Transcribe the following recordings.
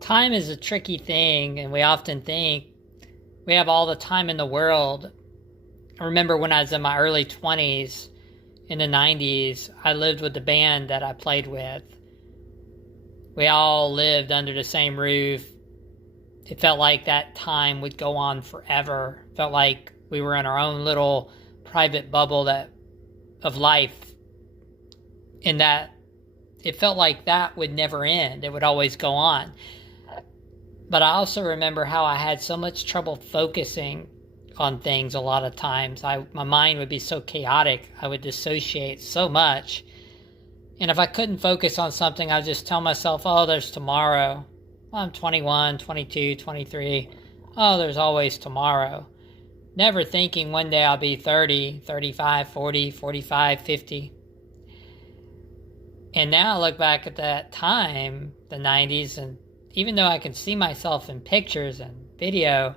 Time is a tricky thing, and we often think we have all the time in the world. I remember when I was in my early 20s, in the 90s, I lived with the band that I played with. We all lived under the same roof. It felt like that time would go on forever. It felt like we were in our own little private bubble of life, in that it felt like that would never end. It would always go on. But I also remember how I had so much trouble focusing on things a lot of times. My mind would be so chaotic. I would dissociate so much. And if I couldn't focus on something, I would just tell myself, oh, there's tomorrow. Well, I'm 21, 22, 23. Oh, there's always tomorrow. Never thinking one day I'll be 30, 35, 40, 45, 50. And now I look back at that time, the 90s, and even though I can see myself in pictures and video,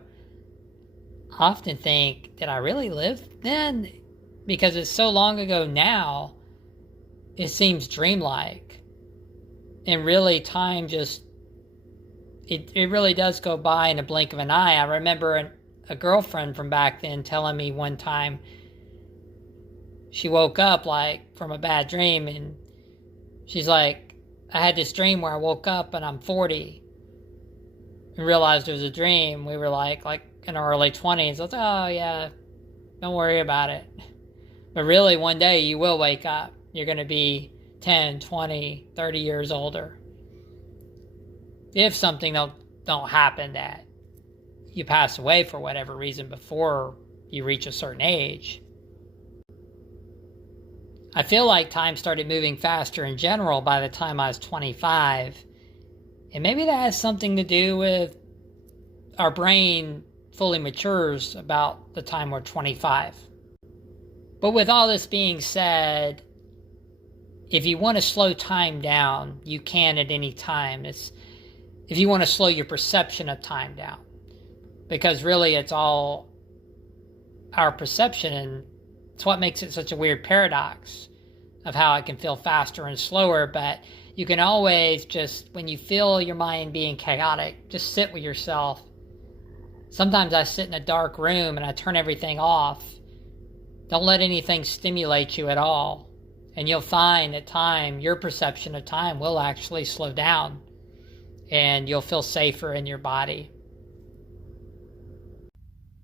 I often think, did I really live then? Because it's so long ago now, it seems dreamlike. And really, time just, it really does go by in a blink of an eye. I remember a girlfriend from back then telling me one time she woke up like from a bad dream, and she's like, I had this dream where I woke up and I'm 40 and realized it was a dream. We were like in our early 20s. I was like, oh yeah, don't worry about it. But really, one day you will wake up. You're going to be 10, 20, 30 years older. If something don't happen that you pass away for whatever reason before you reach a certain age. I feel like time started moving faster in general by the time I was 25. And maybe that has something to do with our brain fully matures about the time we're 25. But with all this being said, if you want to slow time down, you can at any time. If you want to slow your perception of time down. Because really it's all our perception, and it's what makes it such a weird paradox of how it can feel faster and slower. But you can always just, when you feel your mind being chaotic, just sit with yourself. Sometimes I sit in a dark room and I turn everything off. Don't let anything stimulate you at all. And you'll find that time, your perception of time will actually slow down. And you'll feel safer in your body.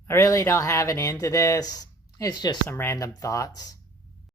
I really don't have an end to this. It's just some random thoughts.